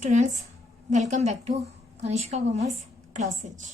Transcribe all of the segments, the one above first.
Students, welcome back to Kanishka commerce classes.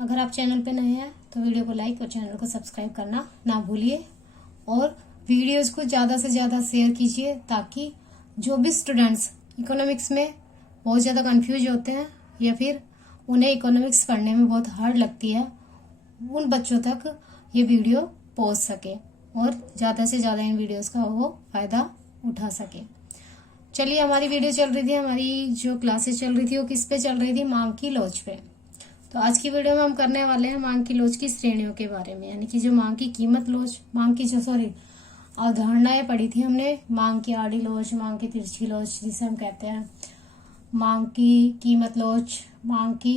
अगर आप channel पे नए हैं तो वीडियो को लाइक और चैनल को सब्सक्राइब करना ना भूलिए और वीडियोस को ज़्यादा से ज़्यादा शेयर कीजिए ताकि जो भी स्टूडेंट्स इकोनॉमिक्स में बहुत ज़्यादा कंफ्यूज होते हैं या फिर उन्हें इकोनॉमिक्स पढ़ने में बहुत हार्ड लगती है, उन बच्चों तक ये वीडियो पहुंच सके और ज़्यादा से ज़्यादा इन वीडियोस का वो फ़ायदा उठा सके। चलिए, हमारी वीडियो चल रही थी, हमारी जो क्लासेस चल रही थी वो किस पे चल रही थी? मांग की लोच पे। तो आज की वीडियो में हम करने वाले हैं मांग की लोच की श्रेणियों के बारे में, यानी कि जो मांग की कीमत लोच, मांग की अवधारणाएं पढ़ी थी हमने, मांग की आड़ी लोच, मांग की तिरछी लोच जिसे हम कहते हैं, मांग की कीमत लोच, मांग की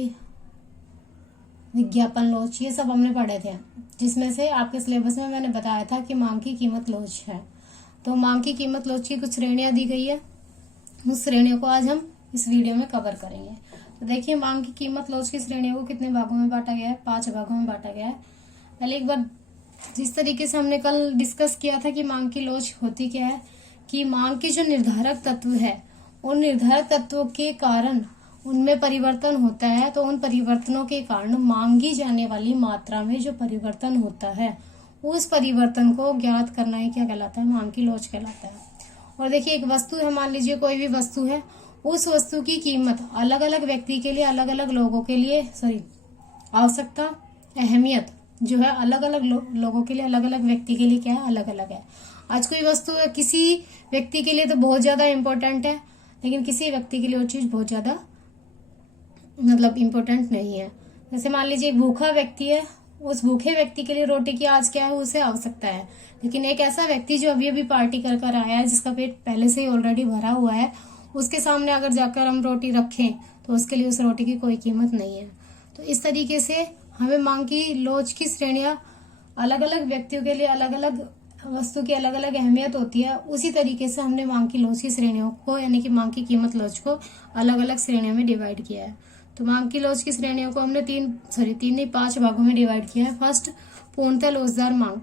विज्ञापन लोच, ये सब हमने पढ़े थे, जिसमें से आपके सिलेबस में मैंने बताया था कि मांग की कीमत लोच है। तो मांग की कीमत लोच की कुछ श्रेणियां दी गई है, उस श्रेणियों को आज हम इस वीडियो में कवर करेंगे। तो देखिए, मांग की कीमत लोच की श्रेणियों को कितने भागों में बांटा गया है? 5 भागों में बांटा गया है। पहले एक बार जिस तरीके से हमने कल डिस्कस किया था कि मांग की लोच होती क्या है, कि मांग के जो निर्धारक तत्व है उन निर्धारक तत्वों के कारण उनमें परिवर्तन होता है, तो उन परिवर्तनों के कारण मांगी जाने वाली मात्रा में जो परिवर्तन होता है उस परिवर्तन को ज्ञात करना ही क्या कहलाता है? मांग की लोच कहलाता है। और देखिए, एक वस्तु है, मान लीजिए कोई भी वस्तु है, उस वस्तु की कीमत अलग अलग व्यक्ति के लिए, अलग अलग लोगों के लिए, आवश्यकता, अहमियत जो है अलग अलग लोगों के लिए, अलग अलग व्यक्ति के लिए क्या है? अलग अलग है। आज कोई वस्तु है, किसी व्यक्ति के लिए तो बहुत ज्यादा इम्पोर्टेंट है, लेकिन किसी व्यक्ति के लिए वो चीज बहुत ज्यादा इम्पोर्टेंट नहीं है। जैसे मान लीजिए एक भूखा व्यक्ति है, उस भूखे व्यक्ति के लिए रोटी की आज क्या है? उसे आवश्यकता है। लेकिन एक ऐसा व्यक्ति जो अभी अभी पार्टी कर कर आया है, जिसका पेट पहले से ही ऑलरेडी भरा हुआ है, उसके सामने अगर जाकर हम रोटी रखें तो उसके लिए उस रोटी की कोई कीमत नहीं है। तो इस तरीके से हमें मांग की लोच की श्रेणियां, अलग अलग व्यक्तियों के लिए अलग अलग वस्तु की अलग अलग अहमियत होती है, उसी तरीके से हमने मांग की लोच की श्रेणियों को, यानी कि मांग की कीमत लोच को अलग अलग श्रेणियों में डिवाइड किया है। तो मांग की लोच की श्रेणियों को हमने 5 भागों में डिवाइड किया है। फर्स्ट, पूर्णतः लोचदार मांग,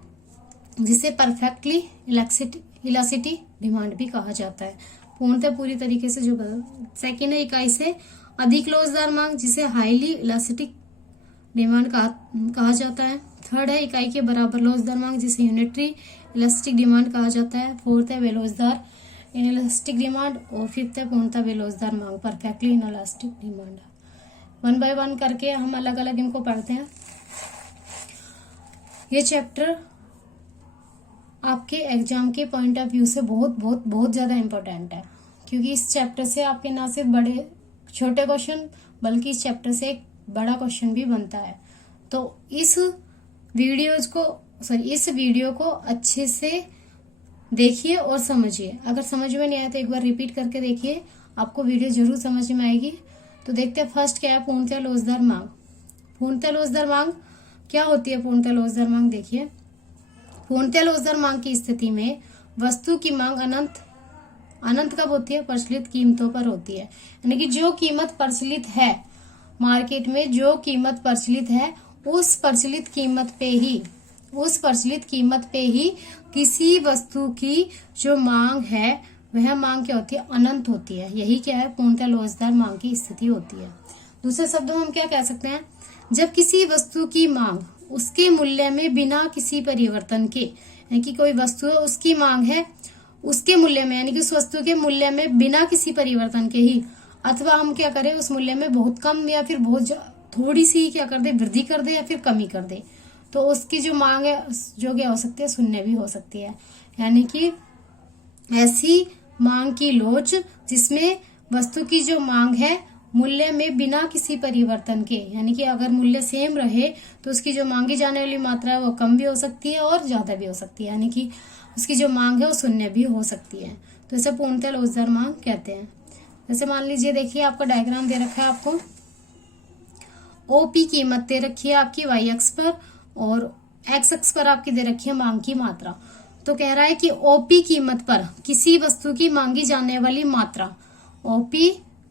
जिसे परफेक्टली इलास्टिक डिमांड भी कहा जाता है, पूर्णतः पूरी तरीके से जो सेकेंड है, इकाई से अधिक लोचदार मांग, जिसे हाईली इलास्टिक डिमांड कहा जाता है। थर्ड है, इकाई के बराबर लोचदार मांग, जिसे यूनिटरी इलास्टिक डिमांड कहा जाता है। फोर्थ है, बेलोचदार इनइलास्टिक डिमांड। और फिफ्थ है, पूर्णतः बेलोचदार मांग, perfectly inelastic demand. One by one करके हम अलग अलग इनको पढ़ते हैं। ये चैप्टर आपके एग्जाम के पॉइंट ऑफ व्यू से बहुत बहुत बहुत ज्यादा इम्पोर्टेंट है, क्योंकि इस चैप्टर से आपके ना सिर्फ बड़े छोटे क्वेश्चन बल्कि इस चैप्टर से एक बड़ा क्वेश्चन भी बनता है। तो इस वीडियो को अच्छे से देखिए और समझिए। अगर समझ में नहीं आया तो एक बार रिपीट करके देखिए, आपको वीडियो जरूर समझ में आएगी। तो देखते हैं फर्स्ट क्या है, पूर्णतः लोचदार मांग। पूर्णतः लोचदार मांग क्या होती है? पूर्णतः लोचदार मांग, देखिए, पूर्णतः लोचदार मांग की स्थिति में वस्तु की मांग अनंत कब होती है? प्रचलित कीमतों पर होती है। यानी कि जो कीमत प्रचलित है मार्केट में, जो कीमत प्रचलित है, उस प्रचलित कीमत पे ही किसी वस्तु की जो मांग है वह मांग क्या होती है? अनंत होती है। यही क्या है? पूर्णतः लोचदार मांग की स्थिति होती है। दूसरे शब्दों में हम क्या कह सकते हैं? जब किसी वस्तु की मांग उसके मूल्य में बिना किसी परिवर्तन के, यानी कि कोई वस्तु है, उसकी मांग है उसके मूल्य में, यानी कि उस वस्तु के मूल्य में बिना किसी परिवर्तन के ही, अथवा हम क्या करें, उस मूल्य में बहुत कम या फिर बहुत थोड़ी सी क्या कर दे, वृद्धि कर दे या फिर कमी कर दे, तो उसकी जो मांग है जो क्या हो सकती है? शून्य भी हो सकती है। यानी कि ऐसी मांग की लोच जिसमें वस्तु की जो मांग है मूल्य में बिना किसी परिवर्तन के, यानी कि अगर मूल्य सेम रहे तो उसकी जो मांगी जाने वाली मात्रा है वो कम भी हो सकती है और ज्यादा भी हो सकती है, यानी कि उसकी जो मांग है वो शून्य भी हो सकती है। तो इसे पूर्णतः लोचदार मांग कहते हैं। जैसे मान लीजिए, देखिए आपका डायग्राम दे रखा है, आपको ओपी कीमत दे रखी है आपकी वाई अक्ष पर और एक्स अक्ष पर आपकी दे रखी है मांग की मात्रा। तो कह रहा है कि ओपी कीमत पर किसी वस्तु की मांगी जाने वाली मात्रा, ओपी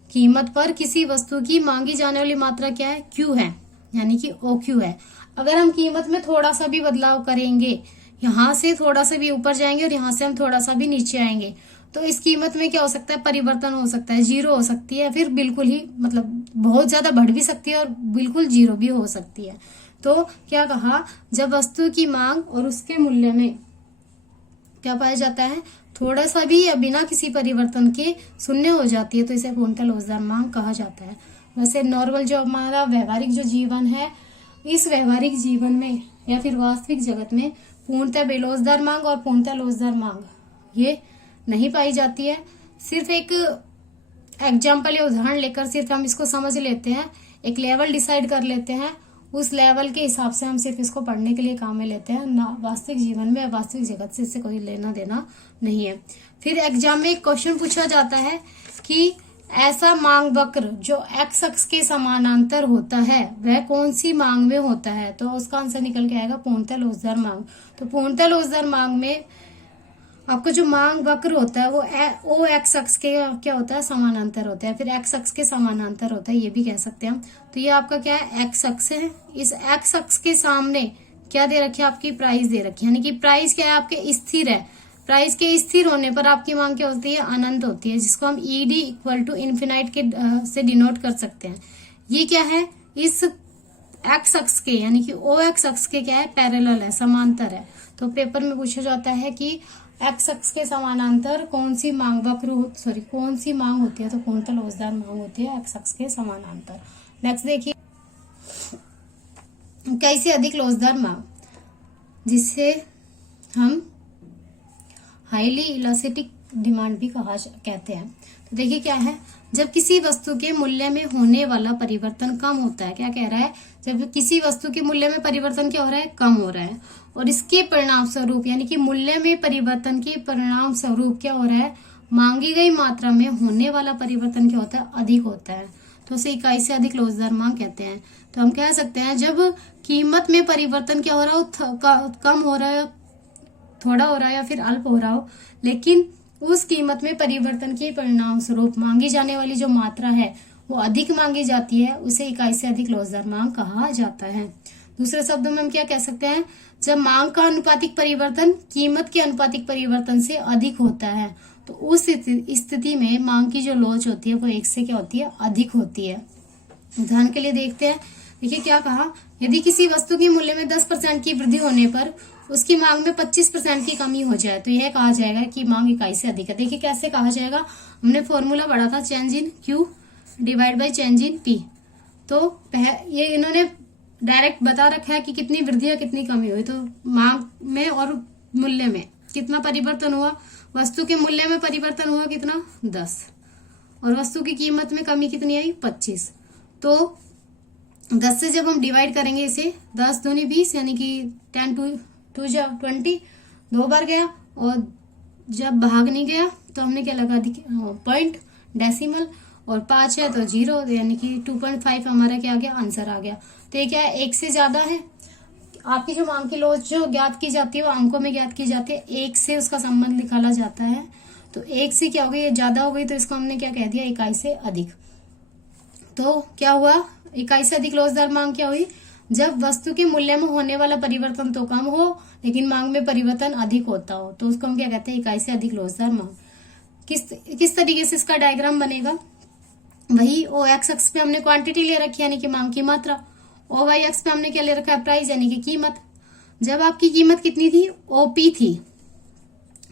कीमत पर किसी वस्तु की मांगी जाने वाली मात्रा क्या है? क्यू है, यानी कि ओ क्यू है। अगर हम कीमत में थोड़ा सा भी बदलाव करेंगे, यहाँ से थोड़ा सा भी ऊपर जाएंगे और यहाँ से हम थोड़ा सा भी नीचे आएंगे, तो इस कीमत में क्या हो सकता है, परिवर्तन हो सकता है, जीरो हो सकती है, फिर बिल्कुल ही मतलब बहुत ज्यादा बढ़ भी सकती है और बिल्कुल जीरो भी हो सकती है। तो क्या कहा, जब वस्तु की मांग और उसके मूल्य में क्या पाया जाता है, थोड़ा सा भी या बिना किसी परिवर्तन के शून्य हो जाती है, तो इसे पूर्णतः लोचदार मांग कहा जाता है। वैसे नॉर्मल जो हमारा व्यवहारिक जो जीवन है, इस व्यवहारिक जीवन में या फिर वास्तविक जगत में पूर्णतः बेलोचदार मांग और पूर्णतः लोचदार मांग ये नहीं पाई जाती है। सिर्फ एक एग्जाम्पल या उदाहरण लेकर सिर्फ हम इसको समझ लेते हैं, एक लेवल डिसाइड कर लेते हैं, उस लेवल के हिसाब से हम सिर्फ इसको पढ़ने के लिए काम में लेते हैं, ना वास्तविक जीवन में वास्तविक जगत से इससे कोई लेना देना नहीं है। फिर एग्जाम में एक क्वेश्चन पूछा जाता है कि ऐसा मांग वक्र जो एक्स अक्ष के समानांतर होता है वह कौन सी मांग में होता है, तो उसका आंसर निकल के आएगा पूर्णतः लोचदार मांग। तो पूर्णतः लोचदार मांग में आपका जो मांग वक्र होता है वो एक्स अक्ष के क्या होता है, समानांतर होता है, फिर एक्स अक्ष के समानांतर होता है, ये भी कह सकते हैं हम। तो ये आपका क्या है, एक्स अक्ष है। इस एक्स अक्ष के सामने क्या दे रखी है, आपकी प्राइस दे रखी है, यानी कि प्राइस क्या है, आपके स्थिर है। प्राइस के स्थिर होने पर आपकी मांग क्या होती है, अनंत होती है, जिसको हम ईडी इक्वल टू इन्फिनाइट के से डिनोट कर सकते हैं। ये क्या है, इस एक्स अक्ष के यानी कि ओ एक्स अक्ष के क्या है, पैरेलल है, समांतर है। तो पेपर में पूछा जाता है कि एक्स अक्ष के समानांतर कौन सी मांग वक्र कौन सी मांग होती है, तो पूर्णतः लोचदार मांग होती है एक्स अक्ष के समानांतर। नेक्स्ट देखिए, कैसे अधिक लोचदार मांग, जिसे हम हाईली इलास्टिक डिमांड भी कहते हैं। तो देखिए क्या है, जब किसी वस्तु के मूल्य में होने वाला परिवर्तन कम होता है, क्या कह रहा है, जब किसी वस्तु के मूल्य में परिवर्तन क्या हो रहा है, कम हो रहा है, और इसके परिणाम स्वरूप यानी कि मूल्य में परिवर्तन के परिणाम स्वरूप क्या हो रहा है, मांगी गई मात्रा में होने वाला परिवर्तन क्या होता है, अधिक होता है, तो उसे इकाई से अधिक लोचदार मांग कहते हैं। तो हम कह सकते हैं जब कीमत में परिवर्तन क्या हो रहा हो, कम हो रहा है, थोड़ा हो रहा है या फिर अल्प हो रहा हो, लेकिन उस कीमत में परिवर्तन के परिणाम स्वरूप मांगी जाने वाली जो मात्रा है वो अधिक मांगी जाती है, उसे इकाई से अधिक लोचदार मांग कहा जाता है। दूसरे शब्दों में हम क्या कह सकते हैं, जब मांग का अनुपातिक परिवर्तन कीमत के अनुपातिक परिवर्तन से अधिक होता है, तो उस स्थिति में मांग की जो लोच होती है वो एक से क्या होती है, अधिक होती है। उदाहरण के लिए देखते हैं, देखिए क्या कहा, यदि किसी वस्तु के मूल्य में 10% की वृद्धि होने पर उसकी मांग में 25% की कमी हो जाए, तो यह कहा जाएगा कि मांग इकाई से अधिक है। देखिए कैसे कहा जाएगा, हमने फॉर्मूला पढ़ा था, change in Q divide by change in P. तो ये इन्होंने डायरेक्ट बता रखा है कि कितनी वृद्धि है कितनी कमी हुई, तो मांग में और मूल्य में कितना परिवर्तन हुआ, वस्तु के मूल्य में परिवर्तन हुआ कितना, 10, और वस्तु की कीमत में कमी कितनी आई, 25। तो 10 से जब हम डिवाइड करेंगे इसे, 10 दूनी 20 यानी कि 10 2 जब 20 2 बार गया, और जब भाग नहीं गया तो हमने क्या लगा दी, पॉइंट डेसिमल, और 5 है तो 0 यानी कि 2.5 हमारा क्या आ गया, आंसर आ गया। तो ये क्या है, 1 से ज्यादा है। आपकी जो मांग की लोच जो ज्ञात की जाती है वो अंकों में ज्ञात की जाती है, 1 से उसका संबंध निकाला जाता है। तो 1 से क्या हो गई, ये ज्यादा हो गई, तो इसको हमने क्या कह दिया, इकाई से अधिक। तो क्या हुआ, इकाई से अधिक लोचदार मांग क्या हुई, जब वस्तु के मूल्य में होने वाला परिवर्तन तो कम हो लेकिन मांग में परिवर्तन अधिक होता हो, तो उसको हम क्या कहते हैं, इकाई से अधिक लोचदार मांग। किस तरीके से इसका डायग्राम बनेगा, वही ओ एक्स अक्ष पे हमने क्वांटिटी ले रखी है यानी कि मांग की मात्रा, ओ वाई एक्स पे हमने क्या ले रखा है, प्राइस यानी कि कीमत। जब आपकी कीमत कितनी थी, ओपी थी,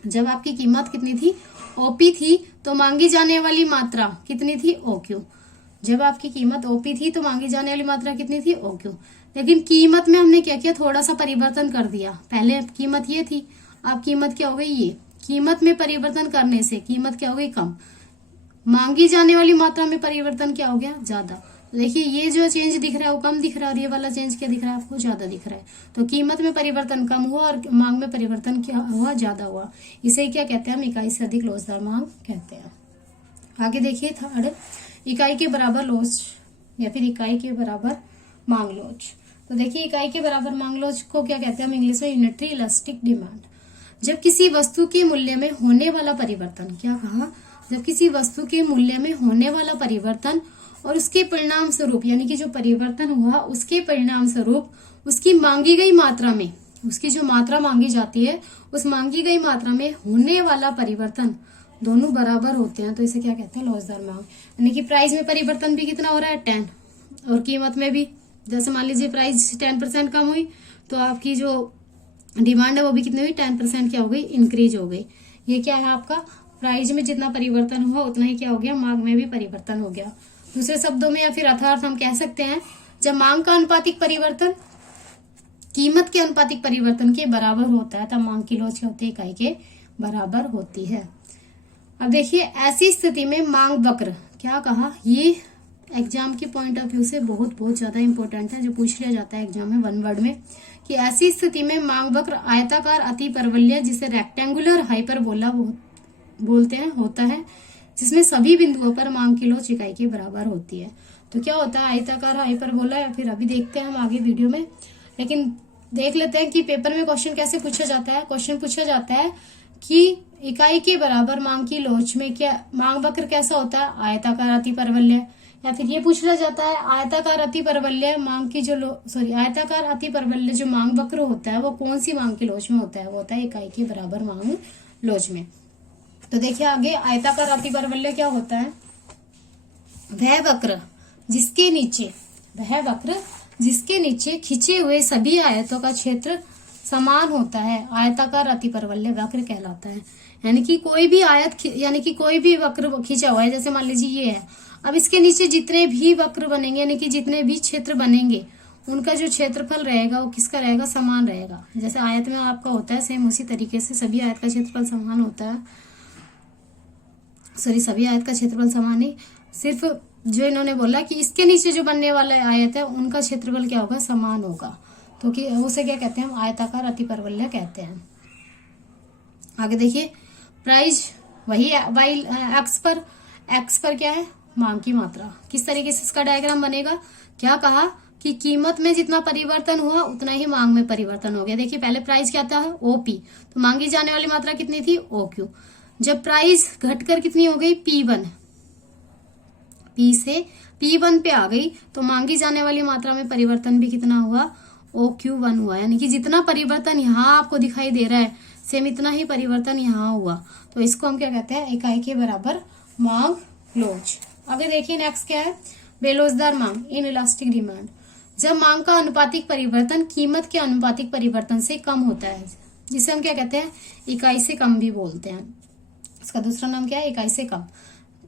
जब आपकी कीमत कितनी थी, ओपी थी, तो मांगी जाने वाली मात्रा कितनी थी, ओ क्यू। जब आपकी कीमत ओपी थी तो मांगी जाने वाली मात्रा कितनी थी, ओ क्यू। लेकिन कीमत में हमने क्या किया, थोड़ा सा परिवर्तन कर दिया, पहले कीमत ये थी, अब कीमत क्या हो गई, ये। कीमत में परिवर्तन करने से कीमत क्या हो गई, कम, मांगी जाने वाली मात्रा में परिवर्तन क्या हो गया, ज्यादा। देखिए ये जो चेंज दिख रहा है वो कम दिख रहा है, और ये वाला चेंज क्या दिख रहा है आपको, ज्यादा दिख रहा है। तो कीमत में परिवर्तन कम हुआ और मांग में परिवर्तन क्या हुआ, ज्यादा हुआ। इसे क्या कहते हैं हम, इकाई से अधिक लोचदार मांग कहते हैं। आगे देखिए थर्ड, इकाई के बराबर लोच या फिर इकाई के बराबर मांग लोच। तो देखिए इकाई के बराबर मांग लोच को क्या कहते हैं हम इंग्लिश में, यूनिटरी इलास्टिक डिमांड। जब किसी वस्तु के मूल्य में होने वाला परिवर्तन, क्या कहा, जब किसी वस्तु के मूल्य में होने वाला परिवर्तन और उसके परिणाम स्वरूप यानी कि जो परिवर्तन हुआ उसके परिणाम स्वरूप उसकी मांगी गई मात्रा में, उसकी जो मात्रा मांगी जाती है उस मांगी गई मात्रा में होने वाला परिवर्तन दोनों बराबर होते हैं तो इसे क्या कहते हैं, लोचदार मांग। यानी कि प्राइस में परिवर्तन भी कितना हो रहा है, 10, और कीमत में भी, जैसे मान लीजिए प्राइस 10% कम हुई तो आपकी जो डिमांड है वो भी कितनी हुई, 10% क्या हो गई, इंक्रीज हो गई। ये क्या है आपका, प्राइस में जितना परिवर्तन हुआ उतना ही क्या हो गया, मांग में भी परिवर्तन हो गया। दूसरे शब्दों में या फिर अर्थार्थ हम कह सकते हैं, जब मांग का अनुपातिक परिवर्तन कीमत के अनुपातिक परिवर्तन के बराबर होता है तब मांग की लोच क्या होती है, इकाई के बराबर होती है। अब देखिए ऐसी स्थिति में मांग वक्र, क्या कहा, ये एग्जाम के पॉइंट ऑफ व्यू से बहुत बहुत ज्यादा इंपॉर्टेंट है, जो पूछ लिया जाता है एग्जाम में 1 वर्ड में, कि ऐसी स्थिति में मांग वक्र आयताकार अति परवलय, जिसे रेक्टेंगुलर हाइपरबोला बोलते हैं, होता है, जिसमें सभी बिंदुओं पर मांग की लोच इकाई के बराबर होती है। तो क्या होता है आयताकार हाइपरबोला, या फिर अभी देखते हैं हम आगे वीडियो में, लेकिन देख लेते हैं कि पेपर में क्वेश्चन कैसे पूछा जाता है। क्वेश्चन पूछा जाता है कि इकाई के बराबर मांग की लोच में क्या मांग वक्र कैसा होता है, आयताकार अति परवलय, या फिर ये पूछ लिया जाता है आयताकार अति परवलय मांग की जो आयताकार अति परवलय जो मांग वक्र होता है वो कौन सी मांग की लोच में होता है, वो होता है इकाई के बराबर मांग लोच में। तो देखिए आगे आयताकार अति परवलय क्या होता है, वह वक्र जिसके नीचे खिंचे हुए सभी आयतों का क्षेत्र समान होता है, आयताकार अति परवलय वक्र कहलाता है। यानी कि कोई भी आयत, यानी कि कोई भी वक्र खींचा हुआ है, जैसे मान लीजिए ये है, अब इसके नीचे जितने भी वक्र बनेंगे, यानी कि जितने भी क्षेत्र बनेंगे, उनका जो क्षेत्रफल रहेगा वो किसका रहेगा, समान रहेगा। जैसे आयत में आपका होता है सेम उसी तरीके से सभी आयत का क्षेत्रफल समान होता है, सभी आयत का क्षेत्रफल समान ही, सिर्फ जो इन्होंने बोला कि इसके नीचे जो बनने वाला आयत है उनका क्षेत्रफल क्या होगा, समान होगा, तो कि उसे क्या कहते हैं, हम आयताकार अति परवलय कहते हैं। आगे देखिए प्राइस वही वाई एक्स पर क्या है, मांग की मात्रा। किस तरीके से इसका डायग्राम बनेगा, क्या कहा कि कीमत में जितना परिवर्तन हुआ उतना ही मांग में परिवर्तन हो गया। देखिए पहले प्राइस क्या था, ओपी, तो मांगी जाने वाली मात्रा कितनी थी, ओक्यू। जब प्राइस घटकर कितनी हो गई, P1, P से P1 पे आ गई तो मांगी जाने वाली मात्रा में परिवर्तन भी कितना हुआ, OQ1 हुआ। यानी कि जितना परिवर्तन यहाँ आपको दिखाई दे रहा है सेम इतना ही परिवर्तन यहाँ हुआ, तो इसको हम क्या कहते हैं, इकाई के बराबर मांग लोच। आगे देखिए नेक्स्ट क्या है, बेलोजदार मांग, इन इलास्टिक डिमांड। जब मांग का अनुपातिक परिवर्तन कीमत के अनुपातिक परिवर्तन से कम होता है, जिसे हम क्या कहते हैं, इकाई से कम भी बोलते हैं। इसका दूसरा नाम क्या है, इकाई से कम।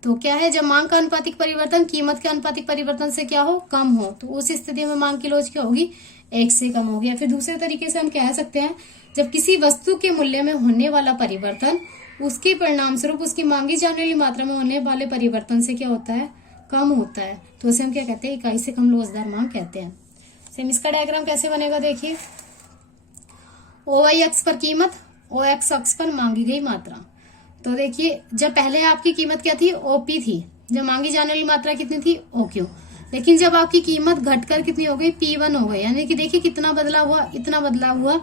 तो क्या है, जब मांग का अनुपातिक परिवर्तन कीमत के अनुपातिक परिवर्तन से क्या हो, कम हो, तो उस स्थिति में मांग की लोच क्या होगी, 1 से कम होगी। या फिर दूसरे तरीके से हम कह सकते हैं, जब किसी वस्तु के मूल्य में होने वाला परिवर्तन उसके परिणाम स्वरूप उसकी मांगी जाने वाली मात्रा में होने वाले परिवर्तन से क्या होता है, कम होता है, तो उसे हम क्या कहते हैं, इकाई से कम लोचदार मांग कहते हैं। सेम इसका डायग्राम कैसे बनेगा, देखिए OY अक्ष पर कीमत, OX अक्ष पर मांगी गई मात्रा। तो देखिए जब पहले आपकी कीमत क्या थी, OP थी, जब मांगी जाने वाली मात्रा कितनी थी, OQ, लेकिन जब आपकी कीमत घटकर कितनी हो गई, P1 हो गई, यानी कि देखिए कितना बदलाव हुआ, इतना बदलाव हुआ,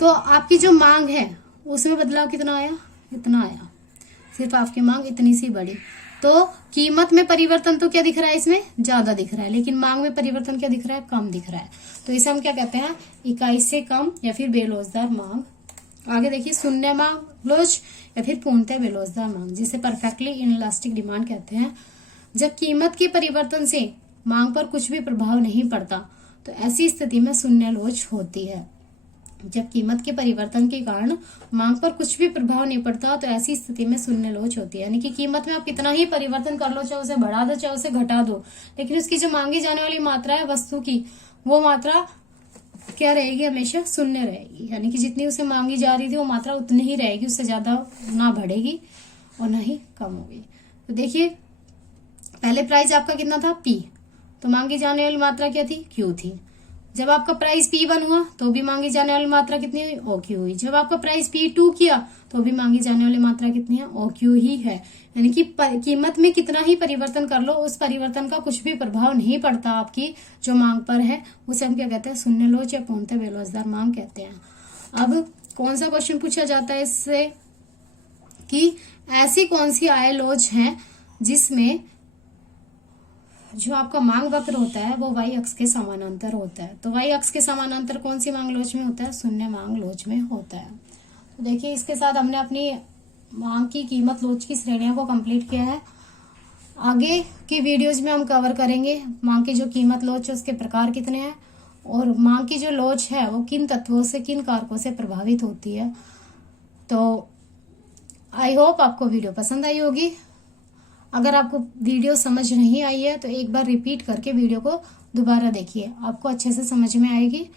तो आपकी जो मांग है उसमें बदलाव कितना आया, इतना आया, सिर्फ आपकी मांग इतनी सी बढ़ी। तो कीमत में परिवर्तन तो क्या दिख रहा है, इसमें ज्यादा दिख रहा है, लेकिन मांग में परिवर्तन क्या दिख रहा है, कम दिख रहा है, तो इसे हम क्या कहते हैं, इकाई से कम या फिर बेलोचदार मांग। आगे देखिए शून्य मांग लोच या फिर पूर्णतः बेलोचदार मांग, जिसे परफेक्टली इनइलास्टिक डिमांड कहते हैं। जब कीमत के परिवर्तन से मांग पर कुछ भी प्रभाव नहीं पड़ता तो ऐसी स्थिति में शून्य लोच होती है। जब कीमत के परिवर्तन के कारण मांग पर कुछ भी प्रभाव नहीं पड़ता तो ऐसी स्थिति में शून्य लोच होती है। यानी कि कीमत में आप कितना ही परिवर्तन कर लो, चाहे उसे बढ़ा दो चाहे उसे घटा दो, लेकिन उसकी जो मांगी जाने वाली मात्रा है वस्तु की, वो मात्रा क्या रहेगी, हमेशा शून्य रहेगी। यानी कि जितनी उसे मांगी जा रही थी वो मात्रा उतनी ही रहेगी, उससे ज्यादा ना बढ़ेगी और ना ही कम होगी। तो देखिए पहले प्राइस आपका कितना था, P, तो मांगी जाने वाली मात्रा क्या थी, Q थी। जब आपका प्राइस P1 हुआ तो भी मांगी जाने वाली मात्रा कितनी हुई, OQ हुई। जब आपका प्राइस P2 किया तो भी मांगी जाने वाली मात्रा कितनी है, OQ ही है। यानी कि कीमत में कितना ही परिवर्तन कर लो, उस परिवर्तन का कुछ भी प्रभाव नहीं पड़ता आपकी जो मांग पर है, उसे हम क्या कहते हैं, शून्य लोच या पूर्णतः बेलोचदार मांग कहते हैं। अब कौन सा क्वेश्चन पूछा जाता है इससे, कि ऐसी कौन सी आय लोच है जिसमें जो आपका मांग वक्र होता है वो वाई अक्ष के समानांतर होता है। तो वाई अक्ष के समानांतर कौन सी मांग लोच में होता है, शून्य मांग लोच में होता है। तो देखिए इसके साथ हमने अपनी मांग की कीमत लोच की श्रेणियों को कंप्लीट किया है। आगे की वीडियोज में हम कवर करेंगे मांग की जो कीमत लोच है उसके प्रकार कितने हैं, और मांग की जो लोच है वो किन तत्वों से, किन कारकों से प्रभावित होती है। तो आई होप आपको वीडियो पसंद आई होगी। अगर आपको वीडियो समझ नहीं आई है तो एक बार रिपीट करके वीडियो को दोबारा देखिए, आपको अच्छे से समझ में आएगी।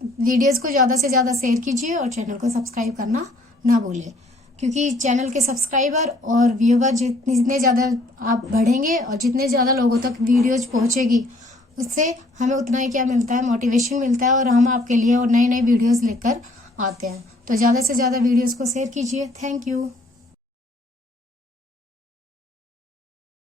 वीडियोस को ज्यादा से ज्यादा शेयर कीजिए और चैनल को सब्सक्राइब करना ना भूलें, क्योंकि चैनल के सब्सक्राइबर और व्यूवर जितने ज्यादा आप बढ़ेंगे और जितने ज्यादा लोगों तक वीडियोज पहुंचेगी, उससे हमें उतना ही क्या मिलता है, मोटिवेशन मिलता है, और हम आपके लिए और नई नई वीडियोस लेकर आते हैं। तो ज्यादा से ज्यादा वीडियोस को शेयर कीजिए। Thank you.